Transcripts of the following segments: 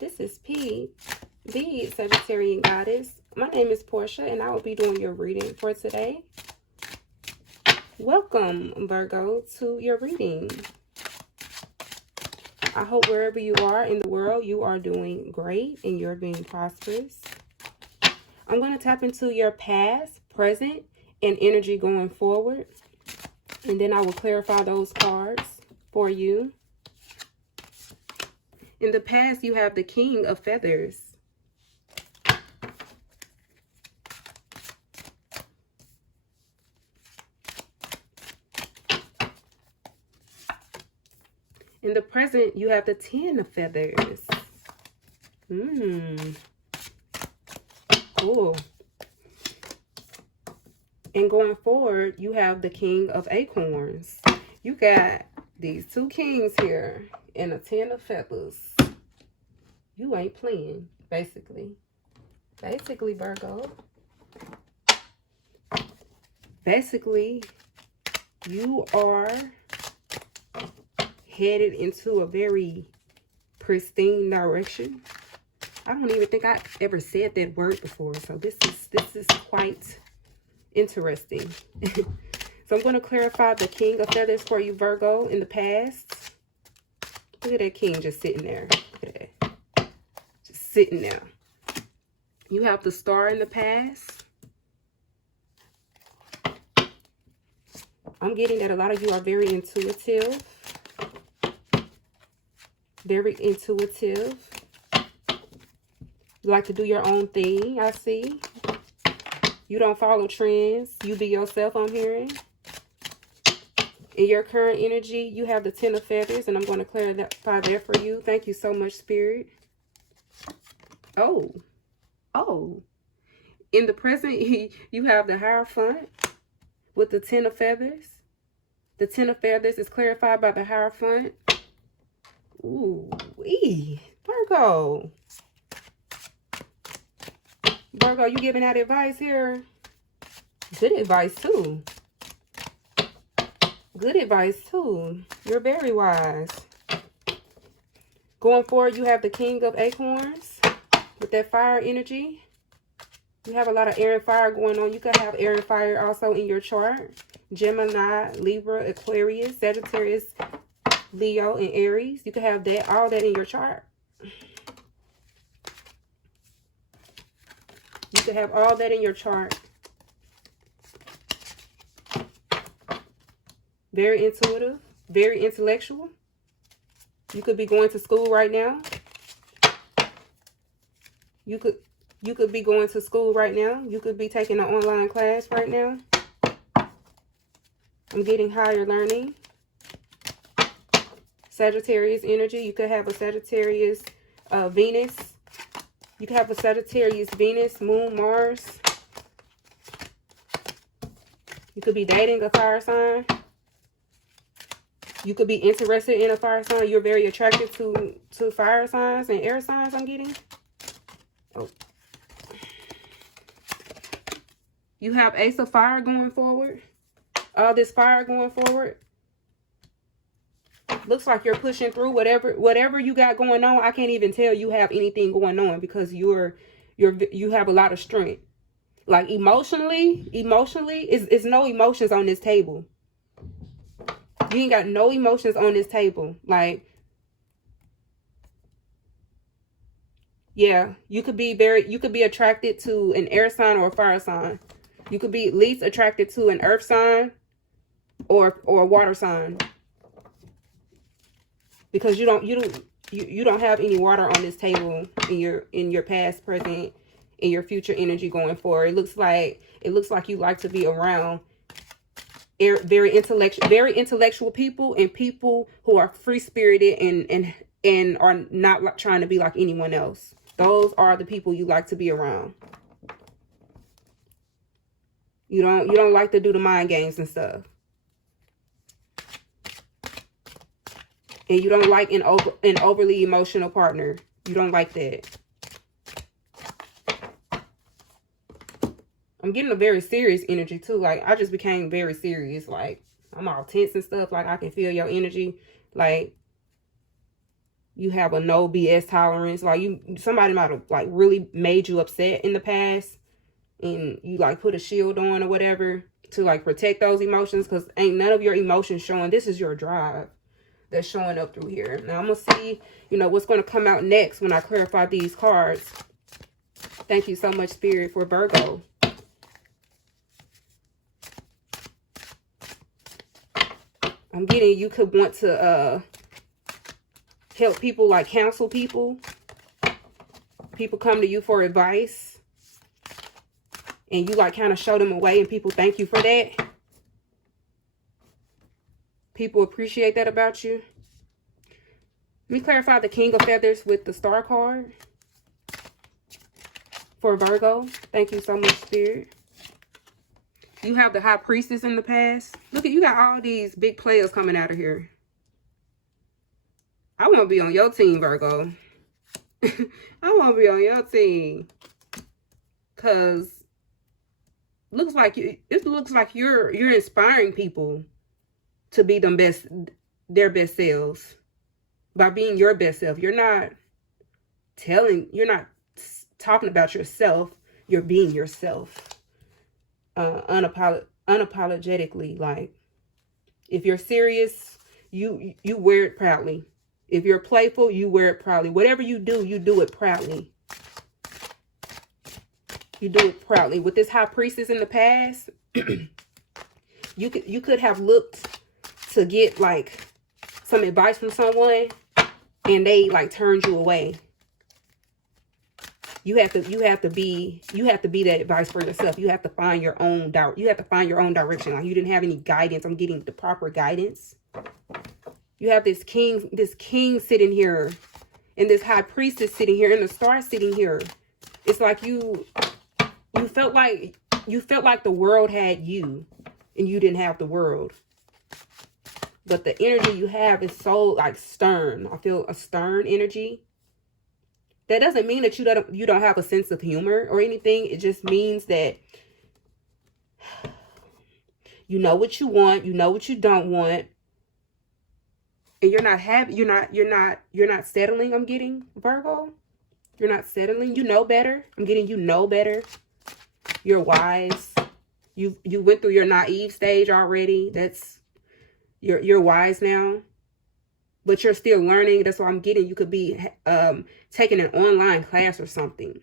This is P, the Sagittarian Goddess. My name is Portia, and I will be doing your reading for today. Welcome, Virgo, to your reading. I hope wherever you are in the world, you are doing great and you're being prosperous. I'm going to tap into your past, present, and energy going forward. And then I will clarify those cards for you. In the past, you have the King of Feathers. In the present, you have the Ten of Feathers. Cool. And going forward, you have the King of Acorns. You got these two kings here and a Ten of Feathers. You ain't playing, basically. Basically, Virgo. Basically, you are headed into a very pristine direction. I don't even think I ever said that word before, so this is quite interesting. So I'm going to clarify the King of Feathers for you, Virgo, in the past. Look at that king just sitting there. Look at that. Just sitting there. You have the Star in the past. I'm getting that a lot of you are very intuitive. Very intuitive. You like to do your own thing, I see. You don't follow trends. You be yourself, I'm hearing. In your current energy, you have the Ten of Feathers, and I'm going to clarify that for you. Thank you so much, Spirit. Oh. In the present, you have the Hierophant with the Ten of Feathers. The Ten of Feathers is clarified by the Hierophant. Ooh-wee. Virgo. Virgo, you giving out advice here? Good advice, too. Good advice, too. You're very wise. Going forward, you have the King of Acorns with that fire energy. You have a lot of air and fire going on. You could have air and fire also in your chart. Gemini, Libra, Aquarius, Sagittarius, Leo, and Aries. You could have that, all that in your chart. You could have all that in your chart. Very intuitive, very intellectual. You could be going to school right now. You could be going to school right now. You could be taking an online class right now. I'm getting higher learning. Sagittarius energy. You could have a Sagittarius Venus. You could have a Sagittarius Venus, Moon, Mars. You could be dating a fire sign. You could be interested in a fire sign. You're very attracted to fire signs and air signs, I'm getting. Oh. You have Ace of Fire going forward. All this fire going forward. Looks like you're pushing through whatever you got going on. I can't even tell you have anything going on because you have a lot of strength. Like emotionally, is no emotions on this table. You ain't got no emotions on this table. Like, yeah, you could be attracted to an air sign or a fire sign. You could be at least attracted to an earth sign or a water sign. Because you don't have any water on this table in your past, present, and your future energy going forward. It looks like you like to be around very intellectual people and people who are free-spirited and are not like trying to be like anyone else. Those are the people you like to be around. You don't like to do the mind games and stuff. And you don't like an overly emotional partner. You don't like that. I'm getting a very serious energy too. Like, I just became very serious. Like, I'm all tense and stuff. Like, I can feel your energy. Like, You have a no BS tolerance. Like somebody might have like really made you upset in the past, and you like put a shield on or whatever to like protect those emotions, because ain't none of your emotions showing. This is your drive that's showing up through here. Now I'm gonna see, you know, what's going to come out next when I clarify these cards. Thank you so much, Spirit, for Virgo. I'm getting you could want to help people, like counsel people. People come to you for advice, and you like kind of show them a way, and people thank you for that. People appreciate that about you. Let me clarify the King of Feathers with the Star card for Virgo. Thank you so much, Spirit. You have the High Priestess in the past. Look at, you got all these big players coming out of here. I want to be on your team, Virgo. I want to be on your team. Because it looks like you're inspiring people to be their best selves by being your best self. You're not talking about yourself. You're being yourself. Unapologetically. Like, if you're serious, you wear it proudly. If you're playful, you wear it proudly. Whatever you do it proudly. You do it proudly. With this High Priestess in the past, you could have looked to get like some advice from someone, and they like turned you away. You have to be that advice for yourself. You have to find your own direction. Like, you didn't have any guidance. I'm getting the proper guidance. You have this king sitting here, and this High Priestess sitting here, and the Star sitting here. It's like you felt like the world had you, and you didn't have the world. But the energy you have is so like stern. I feel a stern energy. That doesn't mean that you don't have a sense of humor or anything. It just means that you know what you want, you know what you don't want, and you're not settling. I'm getting, Virgo. You're not settling. You know better. I'm getting, you know better. You're wise. You went through your naive stage already. You're wise now. But you're still learning. That's what I'm getting. You could be taking an online class or something.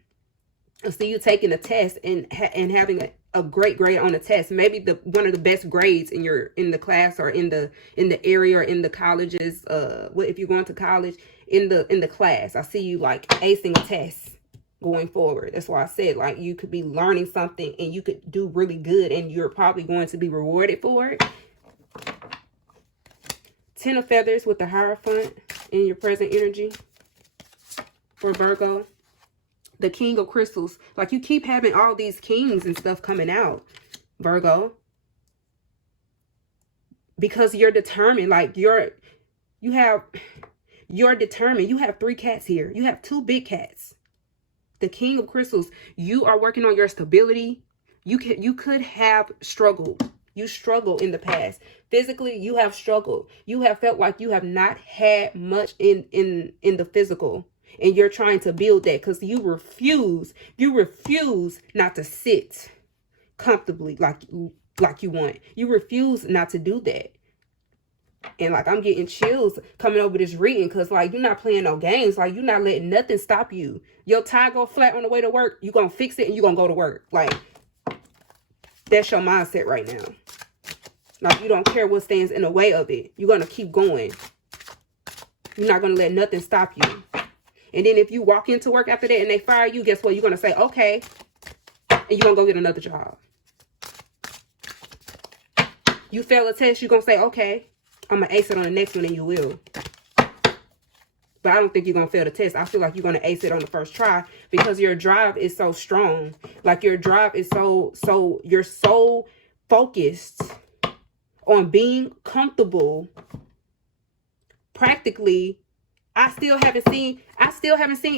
I see you taking a test and having a great grade on the test. Maybe one of the best grades in the class, or in the area, or in the colleges. If you're going to college, in the class, I see you like acing a test going forward. That's why I said, like, you could be learning something and you could do really good, and you're probably going to be rewarded for it. Ten of Feathers with the Hierophant in your present energy for Virgo. The King of Crystals. Like, you keep having all these kings and stuff coming out, Virgo. Because you're determined. Like, you're determined. You have 3 cats here. You have 2 big cats. The King of Crystals. You are working on your stability. You could have struggled. You struggled in the past. Physically, you have struggled. You have felt like you have not had much in the physical. And you're trying to build that, because you refuse not to sit comfortably like you want. You refuse not to do that. And like, I'm getting chills coming over this reading, because like, you're not playing no games. Like, you're not letting nothing stop you. Your tie go flat on the way to work, you're going to fix it and you're going to go to work. Like, that's your mindset right now. Like, you don't care what stands in the way of it. You're going to keep going. You're not going to let nothing stop you. And then if you walk into work after that and they fire you, guess what? You're going to say, okay. And you're going to go get another job. You fail a test, you're going to say, okay, I'm going to ace it on the next one, and you will. But I don't think you're going to fail the test. I feel like you're going to ace it on the first try, because your drive is so strong. Like, your drive is you're so focused on being comfortable. Practically, I still haven't seen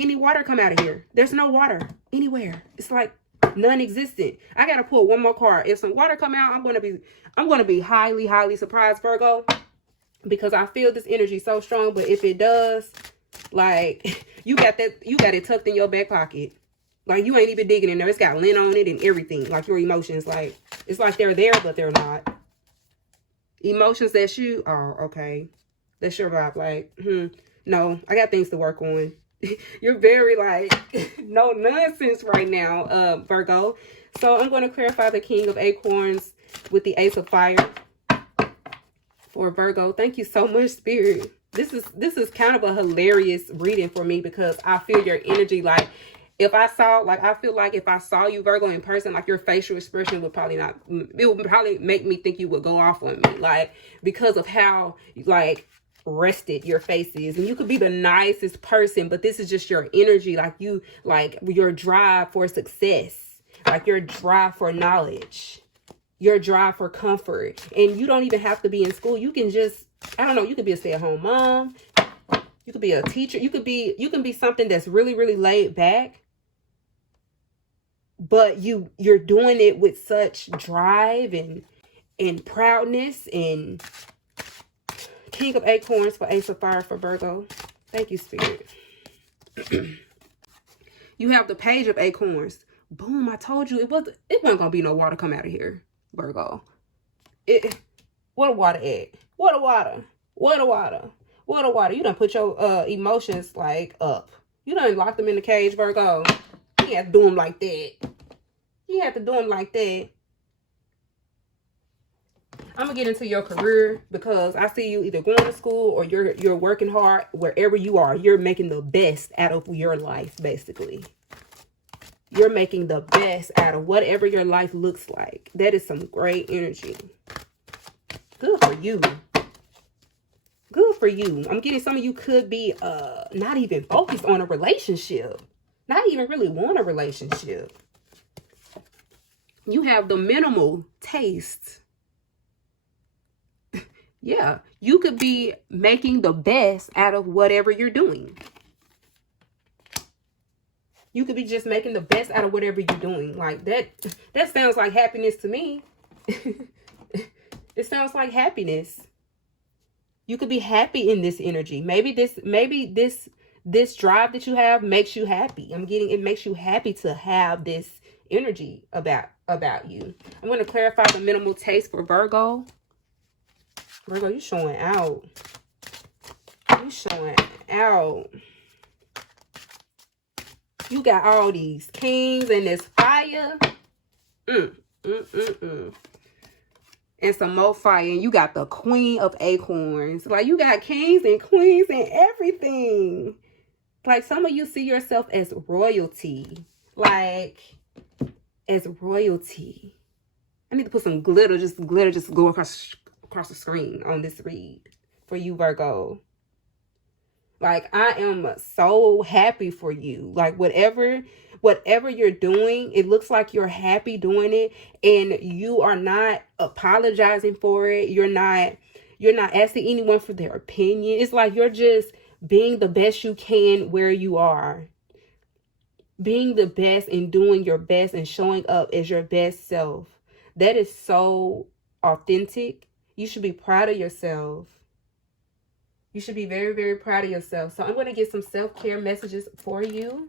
any water come out of here. There's no water anywhere. It's like non-existent. I gotta pull one more card. If some water come out, I'm gonna be highly surprised, Virgo, because I feel this energy so strong. But if it does, Like, you got it tucked in your back pocket. Like, you ain't even digging in there. It's got lint on it and everything. Like, your emotions, like, it's like they're there, but they're not. Emotions, that's you. Oh, okay. That's your vibe. Like, no, I got things to work on. You're very, like, no nonsense right now, Virgo. So I'm going to clarify the King of Acorns with the Ace of Fire for Virgo. Thank you so much, Spirit. This is kind of a hilarious reading for me because I feel your energy. Like, I feel like if I saw you, Virgo, in person, like, your facial expression would probably not, it would probably make me think you would go off on me. Like, because of how, like, rested your face is. And you could be the nicest person, but this is just your energy. Like, your drive for success. Like, your drive for knowledge. Your drive for comfort. And you don't even have to be in school. You can just, I don't know, you could be a stay-at-home mom. You could be a teacher. You can be something that's really, really laid back. But you're doing it with such drive and proudness. And King of Acorns for Ace of Fire for Virgo. Thank you, Spirit. You have the Page of Acorns. Boom, I told you it wasn't gonna be no water come out of here, Virgo. What a water at? What a water? What a water? What a water? You done put your emotions, like, up. You done locked them in the cage, Virgo. You have to do them like that. You have to do them like that. I'm gonna get into your career because I see you either going to school or you're working hard. Wherever you are, you're making the best out of your life, basically. You're making the best out of whatever your life looks like. That is some great energy. Good for you. Good for you. I'm getting some of you could be not even focused on a relationship. Not even really want a relationship. You have the minimal taste. Yeah, you could be making the best out of whatever you're doing. You could be just making the best out of whatever you're doing. Like, that sounds like happiness to me. It sounds like happiness. You could be happy in this energy. Maybe this drive that you have makes you happy. It makes you happy to have this energy about you. I'm going to clarify the minimal taste for Virgo. Virgo, you showing out. You showing out. You got all these kings and this fire. And some more fire. And you got the Queen of Acorns. Like, you got kings and queens and everything. Like, some of you see yourself as royalty. Like, as royalty. I need to put some glitter. Just go across the screen on this read for you, Virgo. Like, I am so happy for you. Like, whatever you're doing, it looks like you're happy doing it, and you are not apologizing for it. You're not asking anyone for their opinion. It's like you're just being the best you can where you are. Being the best and doing your best and showing up as your best self. That is so authentic. You should be proud of yourself. You should be very, very proud of yourself. So I'm going to get some self-care messages for you.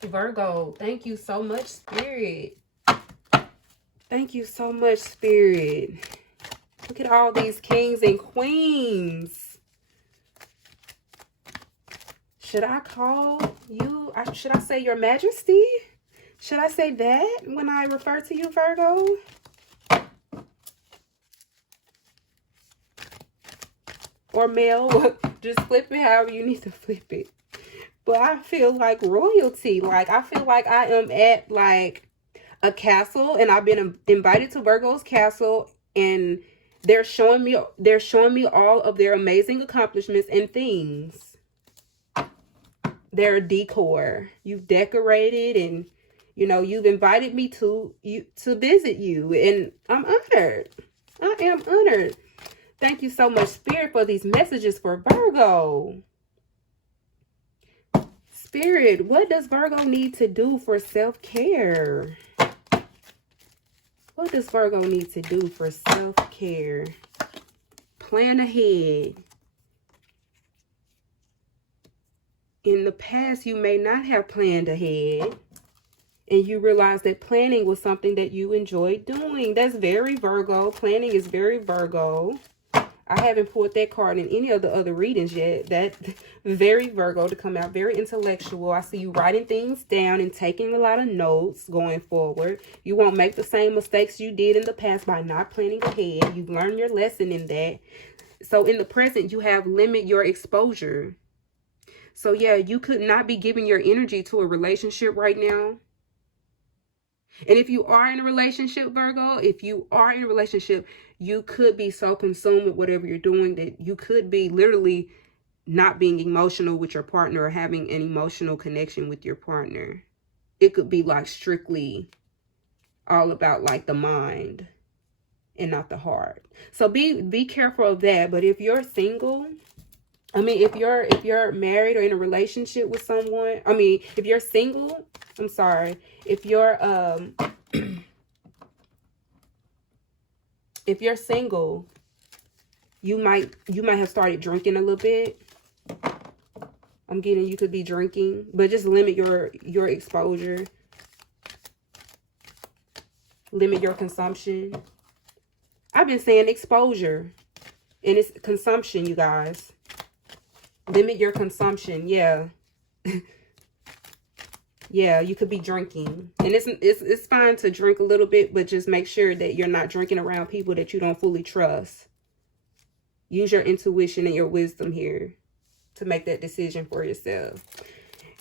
Virgo, thank you so much, Spirit. Thank you so much, Spirit. Look at all these kings and queens. Should I call you? Should I say your majesty? Should I say that when I refer to you, Virgo? Or male, just flip it however you need to flip it. But I feel like royalty. Like, I feel like I am at, like, a castle, and I've been invited to Virgo's castle, and they're showing me all of their amazing accomplishments and things. Their decor. You've decorated, and you've invited me to visit you, and I'm honored. I am honored. Thank you so much, Spirit, for these messages for Virgo. Spirit, what does Virgo need to do for self-care? What does Virgo need to do for self-care? Plan ahead. In the past, you may not have planned ahead, and you realize that planning was something that you enjoyed doing. That's very Virgo. Planning is very Virgo. I haven't pulled that card in any of the other readings yet. That very Virgo to come out, very intellectual. I see you writing things down and taking a lot of notes going forward. You won't make the same mistakes you did in the past by not planning ahead. You've learned your lesson in that. So in the present, you have limit your exposure. So yeah, you could not be giving your energy to a relationship right now. And if you are in a relationship, Virgo, if you are in a relationship, you could be so consumed with whatever you're doing that you could be literally not being emotional with your partner or having an emotional connection with your partner. It could be like strictly all about like the mind and not the heart. So be careful of that. But if you're single, I mean, if you're married or in a relationship with someone, I mean, if you're single, I'm sorry, if you're if you're single, you might have started drinking a little bit. I'm getting you could be drinking, but just limit your exposure. Limit your consumption. I've been saying exposure, and it's consumption, you guys. Limit your consumption. Yeah. Yeah, you could be drinking. And it's fine to drink a little bit, but just make sure that you're not drinking around people that you don't fully trust. Use your intuition and your wisdom here to make that decision for yourself.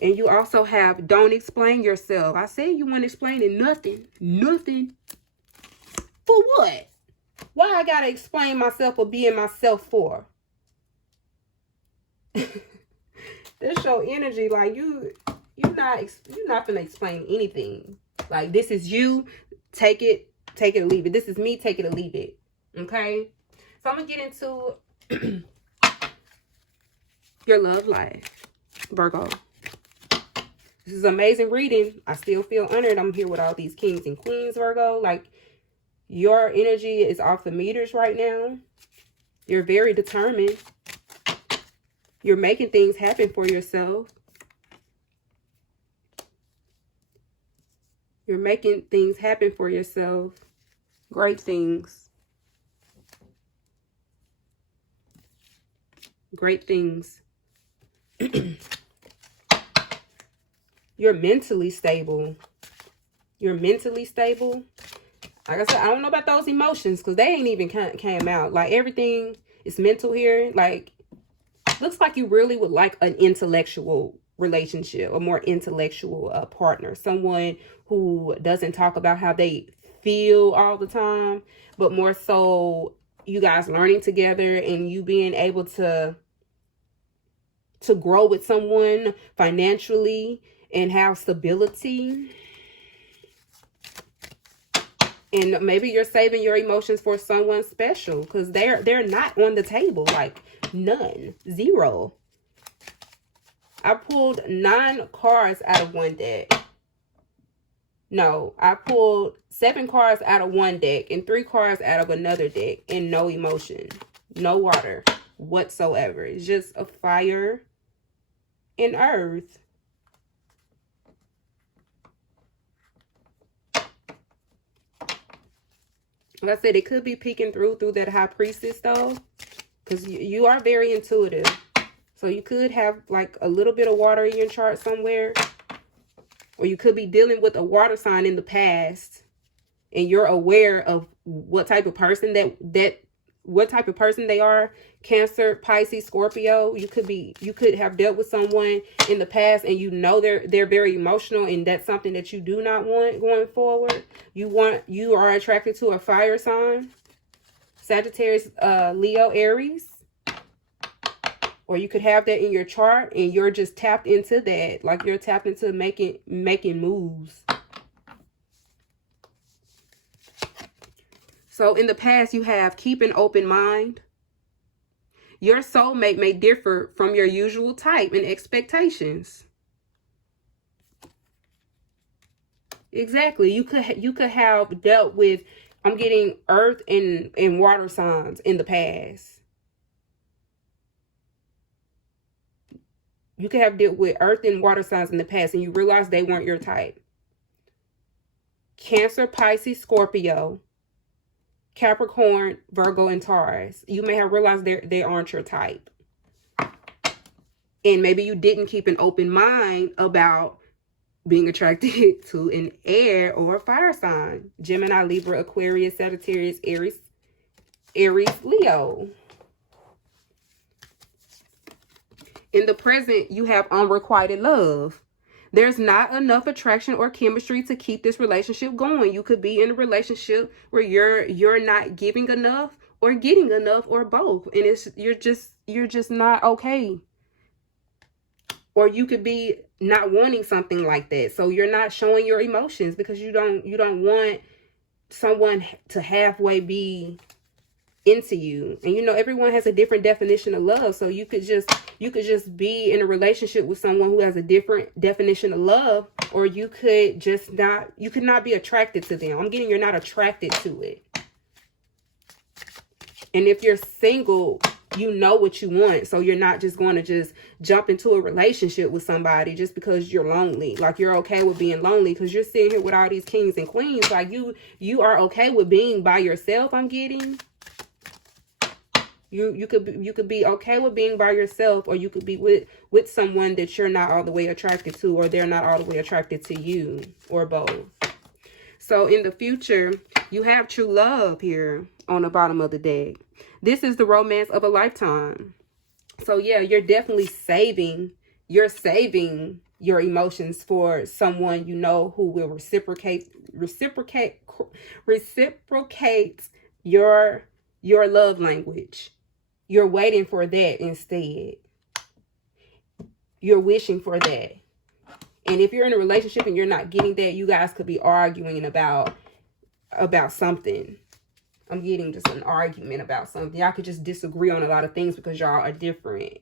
And you also have don't explain yourself. I said you weren't explaining nothing. Nothing. For what? Why I gotta explain myself or being myself for? That's your energy. Like you're not gonna explain anything. Like this is you. Take it or leave it. This is me. Take it or leave it. Okay. So I'm gonna get into your love life, Virgo. This is amazing reading. I still feel honored. I'm here with all these kings and queens, Virgo. Like your energy is off the meters right now. You're very determined. You're making things happen for yourself. You're making things happen for yourself. Great things. Great things. You're mentally stable. You're mentally stable. Like I said, I don't know about those emotions because they ain't even came out. Like everything is mental here. Like looks like you really would like an intellectual relationship, a more intellectual partner, someone who doesn't talk about how they feel all the time, but more so you guys learning together and you being able to grow with someone financially and have stability. And maybe you're saving your emotions for someone special because they're not on the table. Like none, zero. I pulled 9 cards out of one deck. No, I pulled 7 cards out of one deck and 3 cards out of another deck, and no emotion, no water whatsoever. It's just a fire and earth. Like I said, it could be peeking through that high priestess though, because you are very intuitive. So you could have like a little bit of water in your chart somewhere. Or you could be dealing with a water sign in the past. And you're aware of what type of person what type of person they are. Cancer, Pisces, Scorpio. You could have dealt with someone in the past and you know they're very emotional and that's something that you do not want going forward. You are attracted to a fire sign. Sagittarius, Leo, Aries. Or you could have that in your chart and you're just tapped into that. Like you're tapped into making moves. So in the past, you have keep an open mind. Your soulmate may differ from your usual type and expectations. Exactly. You could have dealt with, I'm getting earth and water signs in the past. You could have dealt with earth and water signs in the past and you realize they weren't your type. Cancer, Pisces, Scorpio, Capricorn, Virgo, and Taurus. You may have realized they aren't your type. And maybe you didn't keep an open mind about being attracted to an air or a fire sign. Gemini, Libra, Aquarius, Sagittarius, Aries, Leo. In the present, you have unrequited love. There's not enough attraction or chemistry to keep this relationship going. You could be in a relationship where you're not giving enough or getting enough or both. And you're just not okay. Or you could be not wanting something like that. So you're not showing your emotions because you don't want someone to halfway be into you. And you know, everyone has a different definition of love. So you could just be in a relationship with someone who has a different definition of love, or you could not be attracted to them. I'm getting you're not attracted to it. And if you're single, you know what you want. So you're not just going to just jump into a relationship with somebody just because you're lonely. Like, you're okay with being lonely because you're sitting here with all these kings and queens. Like, you are okay with being by yourself, I'm getting. You could be okay with being by yourself, or you could be with someone that you're not all the way attracted to, or they're not all the way attracted to you, or both. So in the future, you have true love here on the bottom of the deck. This is the romance of a lifetime. So yeah, you're definitely saving your emotions for someone you know who will reciprocate your love language. You're waiting for that instead. You're wishing for that. And if you're in a relationship and you're not getting that, you guys could be arguing about something. I'm getting just an argument about something. Y'all could just disagree on a lot of things because y'all are different.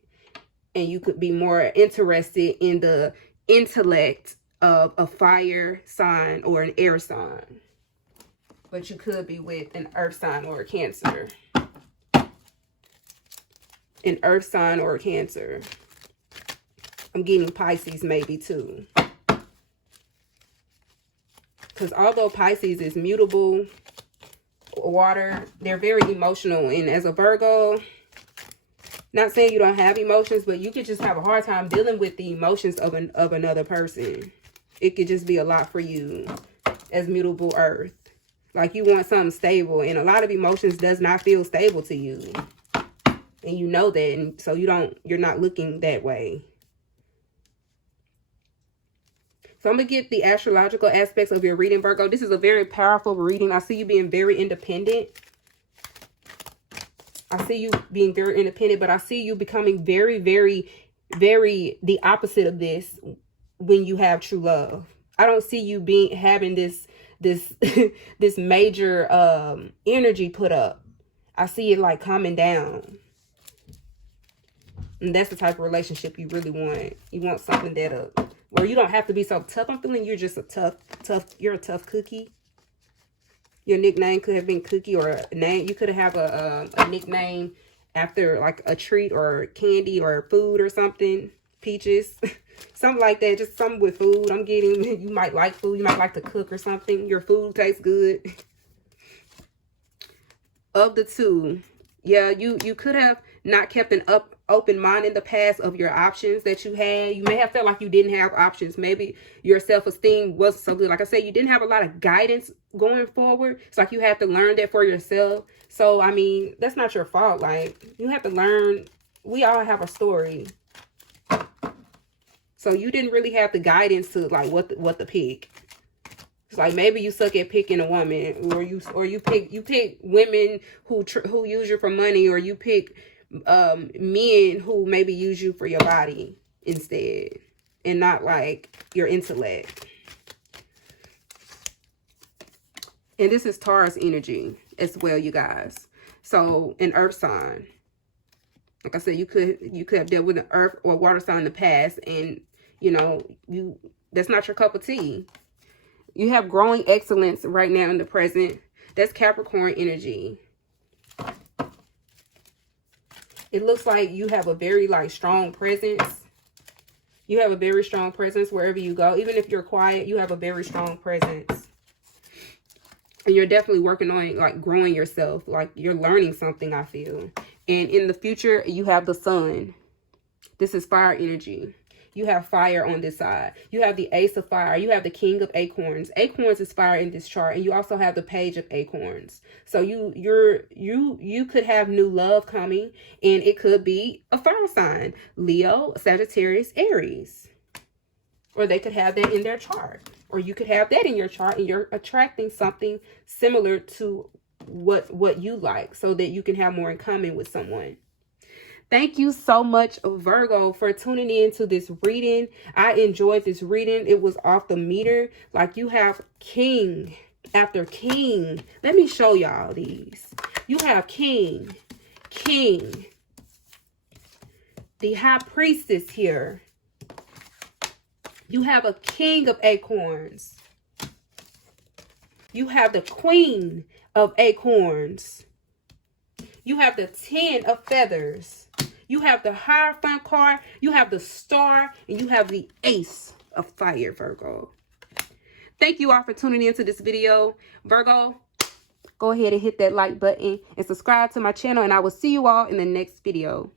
And you could be more interested in the intellect of a fire sign or an air sign. But you could be with an earth sign or a Cancer. An earth sign or a Cancer. I'm getting Pisces maybe too. Because although Pisces is mutable, water, they're very emotional. And as a Virgo, not saying you don't have emotions, but you could just have a hard time dealing with the emotions of another person. It could just be a lot for you as mutable earth. Like, you want something stable, and a lot of emotions does not feel stable to you. And you know that, and so you're not looking that way. So I'm going to get the astrological aspects of your reading, Virgo. This is a very powerful reading. I see you being very independent. I see you being very independent, but I see you becoming very, very, very the opposite of this when you have true love. I don't see you having this this major energy put up. I see it like calming down. And that's the type of relationship you really want. You want something where you don't have to be so tough. I'm feeling you're just you're a tough cookie. Your nickname could have been Cookie, or a name. You could have a nickname after like a treat or candy or food or something. Peaches. Something like that. Just something with food. I'm getting, you might like food. You might like to cook or something. Your food tastes good. Of the two, yeah, you could have not kept an open mind in the past of your options that you had. You may have felt like you didn't have options. Maybe your self-esteem wasn't so good. Like I said, you didn't have a lot of guidance going forward. It's like you have to learn that for yourself. So, I mean, that's not your fault. Like, you have to learn. We all have a story. So you didn't really have the guidance to like what to pick. It's like maybe you suck at picking a woman, or you pick women who use you for money, or you pick men who maybe use you for your body instead, and not like your intellect. And this is Taurus energy as well, you guys. So an earth sign. Like I said, you could have dealt with an earth or water sign in the past, and you know, that's not your cup of tea. You have growing excellence right now in the present. That's Capricorn energy. It looks like you have a very like strong presence. You have a very strong presence wherever you go. Even if you're quiet, you have a very strong presence. And you're definitely working on, like, growing yourself. Like, you're learning something, I feel. And in the future, you have the sun. This is fire energy. You have fire on this side. You have the ace of fire. You have the king of acorns. Acorns is fire in this chart. And you also have the page of acorns. So you could have new love coming. And it could be a fire sign. Leo, Sagittarius, Aries. Or they could have that in their chart. Or you could have that in your chart. And you're attracting something similar to what you like. So that you can have more in common with someone. Thank you so much, Virgo, for tuning in to this reading. I enjoyed this reading. It was off the meter. Like, you have king after king. Let me show y'all these. You have king, king, the high priestess here. You have a king of acorns. You have the queen of acorns. You have the 10 of feathers. You have the Hierophant card. You have the star. And you have the ace of fire, Virgo. Thank you all for tuning into this video. Virgo, go ahead and hit that like button and subscribe to my channel. And I will see you all in the next video.